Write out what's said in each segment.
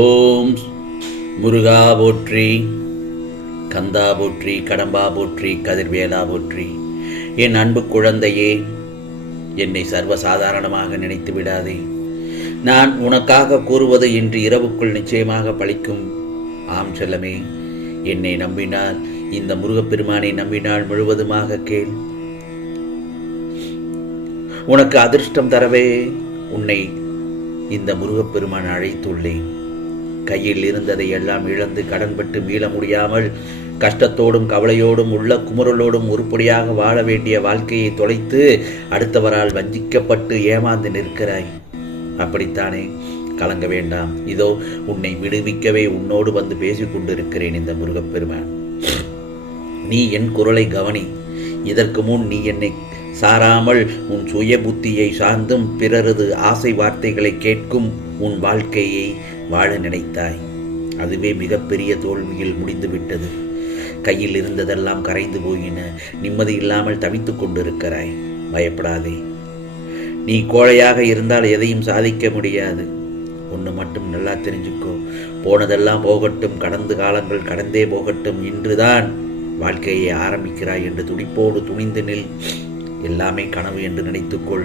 ஓம் முருகா போற்றி, கந்தா போற்றி, கடம்பா போற்றி, கதிர்வேலா போற்றி. என் அன்பு குழந்தையே, என்னை சர்வசாதாரணமாக நினைத்து விடாதே. நான் உனக்காக கூறுவது இன்று இரவுக்குள் நிச்சயமாக பலிக்கும். ஆம் செல்லமே, என்னை நம்பினால், இந்த முருகப்பெருமானை நம்பினால் முழுவதுமாக கேள். உனக்கு அதிர்ஷ்டம் தரவே உன்னை இந்த முருகப்பெருமான் அழைத்துள்ளேன். கையில் இருந்ததை எல்லாம் இழந்து கடன்பட்டு மீள முடியாமல் கஷ்டத்தோடும் கவலையோடும் உள்ள குமுறலோடும் உருப்படியாக வாழ வேண்டிய வாழ்க்கையை தொலைத்து அடுத்தவரால் வஞ்சிக்கப்பட்டு ஏமாந்து நிற்கிறாய். அப்படித்தானே? கலங்க வேண்டாம். இதோ உன்னை விடுவிக்கவே உன்னோடு வந்து பேசிக் கொண்டிருக்கிறேன் இந்த முருகப்பெருமான். நீ என் குரலை கவனி. இதற்கு முன் நீ என்னை சாராமல் உன் சுய புத்தியை சார்ந்தும் பிறரது ஆசை வார்த்தைகளை கேட்கும் உன் வாழ்க்கையை வாழ நினைத்தாய். அதுவே மிகப்பெரிய தோல்வியில் முடிந்துவிட்டது. கையில் இருந்ததெல்லாம் கரைந்து போயின. நிம்மதி இல்லாமல் தவித்துக் கொண்டிருக்கிறாய். பயப்படாதே. நீ கோழையாக இருந்தால் எதையும் சாதிக்க முடியாது. ஒன்று மட்டும் நல்லா தெரிஞ்சுக்கோ. போனதெல்லாம் போகட்டும், கடந்த காலங்கள் கடந்தே போகட்டும். இன்றுதான் வாழ்க்கையை ஆரம்பிக்கிறாய் என்று துடிப்போடு துணிந்து நில். எல்லாமே கனவு என்று நினைத்துக்கொள்.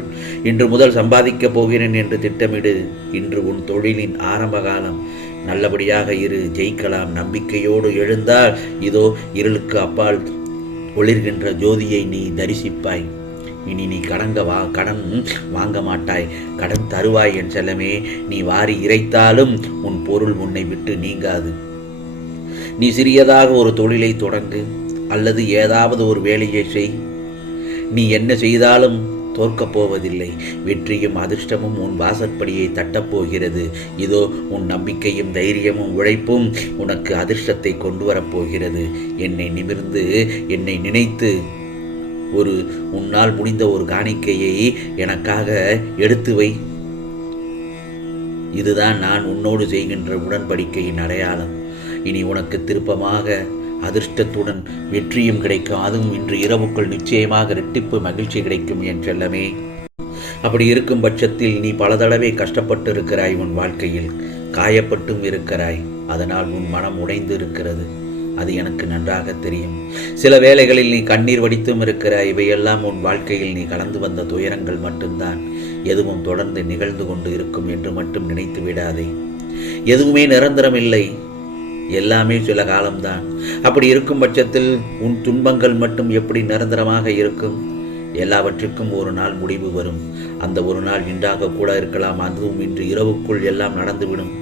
இன்று முதல் சம்பாதிக்கப் போகிறேன் என்று திட்டமிடு. இன்று உன் தொழிலின் ஆரம்ப காலம். நல்லபடியாக இரு, ஜெயிக்கலாம். நம்பிக்கையோடு எழுந்தால் இதோ இருளுக்கு அப்பால் ஒளிர்கின்ற ஜோதியை நீ தரிசிப்பாய். இனி நீ கடன் வாங்க மாட்டாய், கடன் தருவாய். என் செல்லமே, நீ வாரி இறைத்தாலும் உன் பொருள் உன்னை விட்டு நீங்காது. நீ சிறியதாக ஒரு தொழிலை தொடங்கு அல்லது ஏதாவது ஒரு வேலையை செய். நீ என்ன செய்தாலும் தோற்கப் போவதில்லை. வெற்றியும் அதிர்ஷ்டமும் உன் வாசற்படியை தட்டப்போகிறது. இதோ உன் நம்பிக்கையும் தைரியமும் உழைப்பும் உனக்கு அதிர்ஷ்டத்தை கொண்டு வரப்போகிறது. என்னை நிமிர்ந்து என்னை நினைத்து உன்னால் முடிந்த ஒரு காணிக்கையை எனக்காக எடுத்து வை. இதுதான் நான் உன்னோடு செய்கின்ற உடன்படிக்கையின் அடையாளம். இனி உனக்கு திருப்பமாக அதிர்ஷ்டத்துடன் வெற்றியும் கிடைக்கும். அதுவும் இன்று இரவுக்குள் நிச்சயமாக இரட்டிப்பு மகிழ்ச்சி கிடைக்கும் என் செல்லமே. அப்படி இருக்கும் பட்சத்தில் நீ பல தடவை கஷ்டப்பட்டு இருக்கிறாய். உன் வாழ்க்கையில் காயப்பட்டும் இருக்கிறாய். அதனால் உன் மனம் உடைந்து இருக்கிறது. அது எனக்கு நன்றாக தெரியும். சில வேளைகளில் நீ கண்ணீர் வடித்தும் இருக்கிறாய். இவையெல்லாம் உன் வாழ்க்கையில் நீ கடந்து வந்த துயரங்கள் மட்டும்தான். எதுவும் தொடர்ந்து நிகழ்ந்து கொண்டு இருக்கும் என்று மட்டும் நினைத்து விடாதே. எதுவுமே நிரந்தரம் இல்லை. எல்லாமே சில காலம்தான். அப்படி இருக்கும் பட்சத்தில் உன் துன்பங்கள் மட்டும் எப்படி நிரந்தரமாக இருக்கும்? எல்லாவற்றுக்கும் ஒரு நாள் முடிவு வரும். அந்த ஒரு நாள் இன்றாக கூட இருக்கலாம். அதுவும் இன்று இரவுக்குள் எல்லாம் நடந்துவிடும்.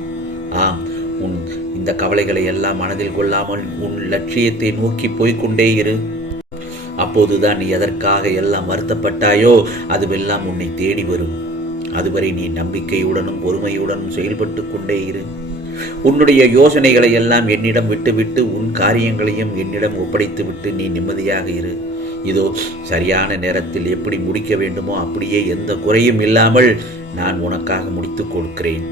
ஆம், உன் இந்த கவலைகளை எல்லாம் மனதில் கொள்ளாமல் உன் லட்சியத்தை நோக்கி போய்கொண்டே இரு. அப்போதுதான் நீ எதற்காக எல்லாம் வருத்தப்பட்டாயோ அதுவெல்லாம் உன்னை தேடி வரும். அதுவரை நீ நம்பிக்கையுடனும் பொறுமையுடனும் செயல்பட்டு கொண்டே இரு. உன்னுடைய யோசனைகளை எல்லாம் என்னிடம் விட்டுவிட்டு உன் காரியங்களையும் என்னிடம் ஒப்படைத்துவிட்டு நீ நிம்மதியாக இரு. இதோ சரியான நேரத்தில் எப்படி முடிக்க வேண்டுமோ அப்படியே எந்த குறையும் இல்லாமல் நான் உனக்காக முடித்துக் கொடுக்கிறேன்.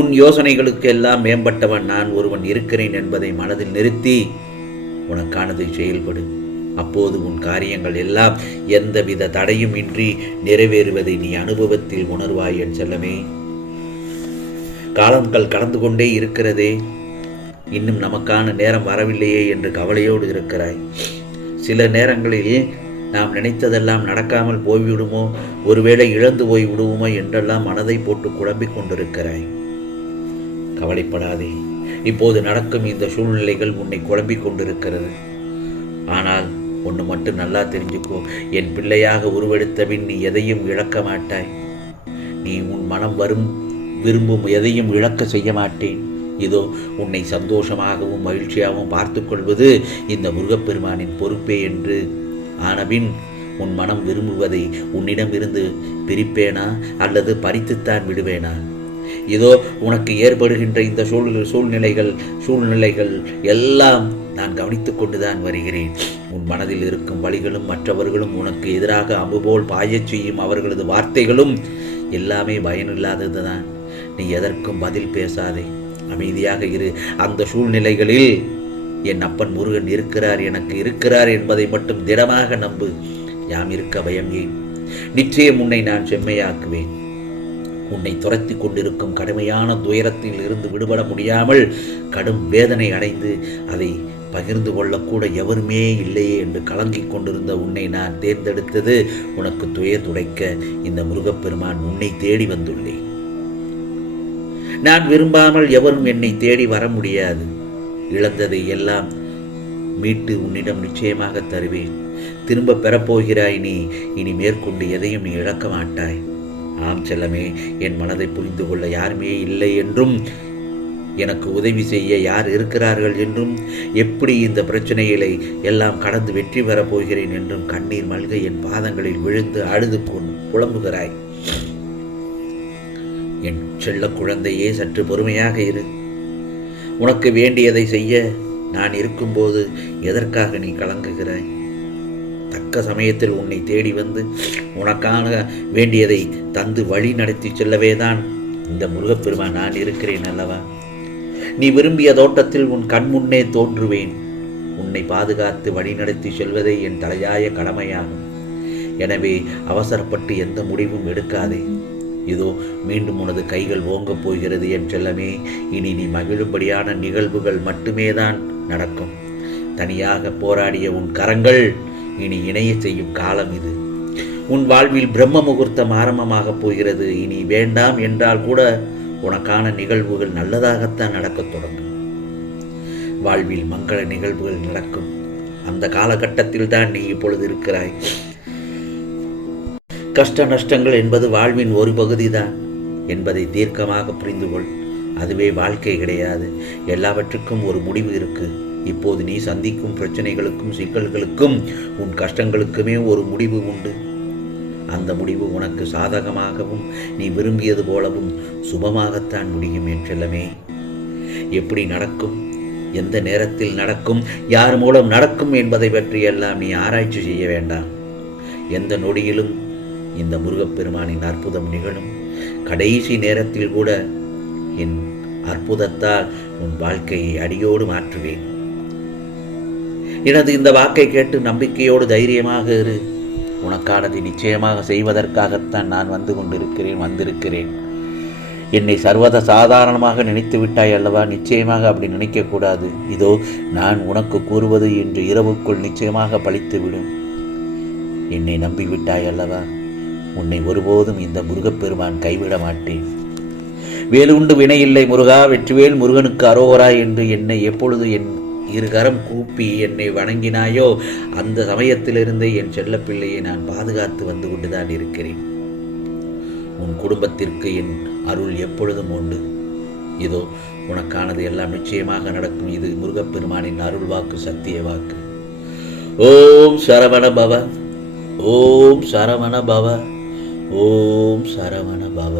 உன் யோசனைகளுக்கு எல்லாம் மேம்பட்டவன் நான் ஒருவன் இருக்கிறேன் என்பதை மனதில் நிறுத்தி உனக்கானதை செயல்படு. அப்போது உன் காரியங்கள் எல்லாம் எந்தவித தடையும் இன்றி நிறைவேறுவதை நீ அனுபவத்தில் உணர்வாய் என் செல்லமே. காலங்கள் கடந்து கொண்டே இருக்கிறதே, இன்னும் நமக்கான நேரம் வரவில்லையே என்று கவலையோடு இருக்கிறாய். சில நேரங்களில் நாம் நினைத்ததெல்லாம் நடக்காமல் போய்விடுமோ, ஒருவேளை இழந்து போய் விடுவோமோ என்றெல்லாம் மனதை போட்டு குழம்பிக் கொண்டிருக்கிறாய். கவலைப்படாதே. இப்போது நடக்கும் இந்த சூழ்நிலைகள் உன்னை குழம்பிக் கொண்டிருக்கிறது. ஆனால் ஒன்று மட்டும் நல்லா தெரிஞ்சுக்கோ. என் பிள்ளையாக உருவெடுத்த பின் நீ எதையும் இழக்க மாட்டாய். நீ உன் மனம் விரும்பும் எதையும் இழக்க செய்ய மாட்டேன். இதோ உன்னை சந்தோஷமாகவும் மகிழ்ச்சியாகவும் பார்த்து கொள்வது இந்த முருகப்பெருமானின் பொறுப்பே என்று ஆனபின் உன் மனம் விரும்புவதை உன்னிடமிருந்து பிரிப்பேனா அல்லது பறித்துத்தான் விடுவேனா? இதோ உனக்கு ஏற்படுகின்ற இந்த சூழ்நிலைகள் எல்லாம் நான் கவனித்து கொண்டுதான் வருகிறேன். உன் மனதில் இருக்கும் வழிகளும் மற்றவர்களும் உனக்கு எதிராக அம்புபோல் பாயச் செய்யும் அவர்களது வார்த்தைகளும் எல்லாமே பயனில்லாததுதான். நீ எதற்கும் பதில் பேசாதே, அமைதியாக இரு. அந்த சூழ்நிலைகளில் என் அப்பன் முருகன் இருக்கிறார், எனக்கு இருக்கிறார் என்பதை மட்டும் திடமாக நம்பு. யாம் இருக்க பயம் ஏன்? நிச்சயம் உன்னை நான் செம்மையாக்குவேன். உன்னை துரத்தி கொண்டிருக்கும் கடுமையான துயரத்தில் இருந்து விடுபட முடியாமல் கடும் வேதனை அடைந்து அதை பகிர்ந்து கொள்ளக்கூட எவருமே இல்லையே என்று கலங்கிக் கொண்டிருந்த உன்னை நான் தேர்ந்தெடுத்தது உனக்கு துயர் துடைக்க இந்த முருகப்பெருமான் உன்னை தேடி வந்துள்ளேன். நான் விரும்பாமல் எவரும் என்னை தேடி வர முடியாது. இழந்ததை எல்லாம் மீட்டு உன்னிடம் நிச்சயமாக தருவேன். திரும்ப பெறப்போகிறாய் நீ. இனி மேற்கொண்டு எதையும் நீ இழக்க மாட்டாய். ஆம் செல்லமே, என் மனதை புரிந்து கொள்ள யாருமே இல்லை என்றும், எனக்கு உதவி செய்ய யார் இருக்கிறார்கள் என்றும், எப்படி இந்த பிரச்சனைகளை எல்லாம் கடந்து வெற்றி பெறப் போகிறேன் என்றும் கண்ணீர் மல்க என் பாதங்களில் விழுந்து அழுது கொண்டு புலம்புகிறாய். என் செல்ல குழந்தையே, சற்று பொறுமையாக இரு. உனக்கு வேண்டியதை செய்ய நான் இருக்கும்போது எதற்காக நீ கலங்குகிறாய்? தக்க சமயத்தில் உன்னை தேடி வந்து உனக்கான வேண்டியதை தந்து வழி நடத்தி செல்லவேதான் இந்த முருகப்பெருமான் நான் இருக்கிறேன் அல்லவா? நீ விரும்பிய தோட்டத்தில் உன் கண் முன்னே தோன்றுவேன். உன்னை பாதுகாத்து வழி நடத்தி செல்வதே என் தலையாய கடமையாகும். எனவே அவசரப்பட்டு எந்த முடிவும் எடுக்காதே. இதோ மீண்டும் உனது கைகள் ஓங்கப் போகிறது என் செல்லமே. இனி நீ மகிழும்படியான நிகழ்வுகள் மட்டுமே தான் நடக்கும். தனியாக போராடிய உன் கரங்கள் இனி இணைய செய்யும் காலம் இது. உன் வாழ்வில் பிரம்ம முகூர்த்தம் ஆரம்பமாக போகிறது. இனி வேண்டாம் என்றால் கூட உனக்கான நிகழ்வுகள் நல்லதாகத்தான் நடக்கத் தொடங்கும். வாழ்வில் மங்கள நிகழ்வுகள் நடக்கும். அந்த காலகட்டத்தில் தான் நீ இப்பொழுது இருக்கிறாய். கஷ்ட நஷ்டங்கள் என்பது வாழ்வின் ஒரு பகுதிதான் என்பதை தீர்க்கமாக புரிந்து கொள். அதுவே வாழ்க்கை கிடையாது. எல்லாவற்றுக்கும் ஒரு முடிவு இருக்கு. இப்போது நீ சந்திக்கும் பிரச்சனைகளுக்கும் சிக்கல்களுக்கும் உன் கஷ்டங்களுக்குமே ஒரு முடிவு உண்டு. அந்த முடிவு உனக்கு சாதகமாகவும் நீ விரும்பியது போலவும் சுபமாகத்தான் முடியும் என் செல்லமே. எப்படி நடக்கும், எந்த நேரத்தில் நடக்கும், யார் மூலம் நடக்கும் என்பதை பற்றியெல்லாம் நீ ஆராய்ச்சி செய்ய வேண்டாம். எந்த நொடியிலும் இந்த முருகப்பெருமானின் அற்புதம் நிகழும். கடைசி நேரத்தில் கூட என் அற்புதத்தால் உன் வாழ்க்கையை அடியோடு மாற்றுவேன். எனது இந்த வாக்கை கேட்டு நம்பிக்கையோடு தைரியமாக இரு. உனக்கானதை நிச்சயமாக செய்வதற்காகத்தான் நான் வந்திருக்கிறேன். என்னை சர்வத சாதாரணமாக நினைத்து விட்டாய் அல்லவா? நிச்சயமாக அப்படி நினைக்கக்கூடாது. இதோ நான் உனக்கு கூறுவது இன்று இரவுக்குள் நிச்சயமாக பலித்துவிடும். என்னை நம்பிவிட்டாய் அல்லவா? உன்னை ஒருபோதும் இந்த முருகப்பெருமான் கைவிட மாட்டேன். வேலுண்டு வினையில்லை முருகா, வெற்றிவேல் முருகனுக்கு அரோகரா என்று என்னை எப்பொழுது என் இருகரம் கூப்பி என்னை வணங்கினாயோ அந்த சமயத்திலிருந்தே என் செல்லப்பிள்ளையை நான் பாதுகாத்து வந்து கொண்டுதான் இருக்கிறேன். உன் குடும்பத்திற்கு என் அருள் எப்பொழுதும் உண்டு. இதோ உனக்கானது எல்லாம் நிச்சயமாக நடக்கும். இது முருகப்பெருமானின் அருள் வாக்கு, சத்திய வாக்கு. ஓம் சரவண பவ, ஓம் சரவண பவ, ஓம் சரவண பவ.